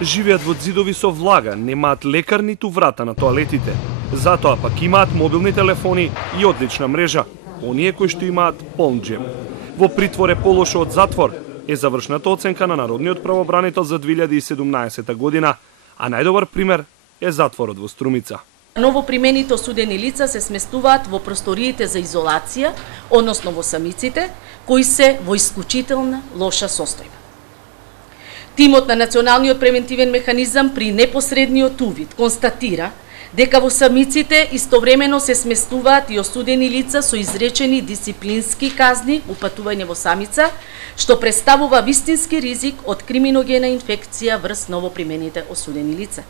Живеат во ѕидови со влага, немаат лекар ниту врата на тоалетите. Затоа пак имаат мобилни телефони и одлична мрежа, оние кои што имаат полн џеб. Во притвор е полошо од затвор, е завршната оценка на Народниот правобранител за 2017 година, а најдобар пример е затворот во Струмица. Новопримените осудени лица се сместуваат во просториите за изолација, односно во самиците, кои се во исклучителна лоша состојба. Тимот на Националниот превентивен механизам при непосредниот увид констатира дека во самиците истовремено се сместуваат и осудени лица со изречени дисциплински казни, упатување во самица, што представува вистински ризик од криминогена инфекција врз новопримените осудени лица.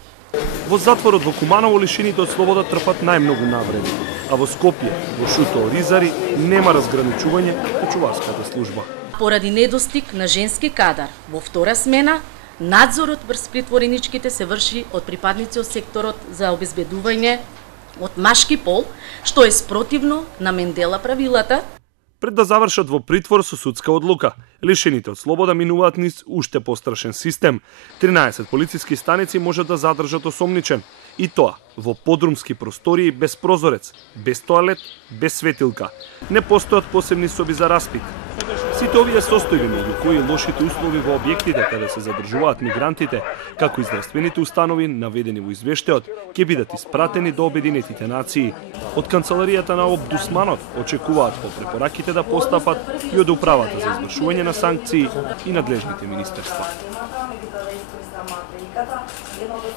Во затворот во Куманово лишените од слобода трпат најмногу навреди, а во Скопје, во Шуто Оризари, нема разграничување по чуварската служба. Поради недостиг на женски кадар во втора смена, надзорот врз притвореничките се врши од припадници од секторот за обезбедување од машки пол, што е спротивно на Мендела правилата. Пред да завршат во притвор со судска одлука, лишените од слобода минуваат низ уште пострашен систем. 13 полициски станици можат да задржат осомничен, и тоа во подрумски простории без прозорец, без тоалет, без светилка. Не постојат посебни соби за распит. Сите овие состојби, меѓу кои лошите услови во објектите каде се задржуваат мигрантите, како и здравствените установи наведени во извештајот, ќе бидат испратени до Обединетите нации. Од канцеларијата на Омбудсманот очекуваат по препораките да постапат и од управата за извршување на санкции и надлежните министерства.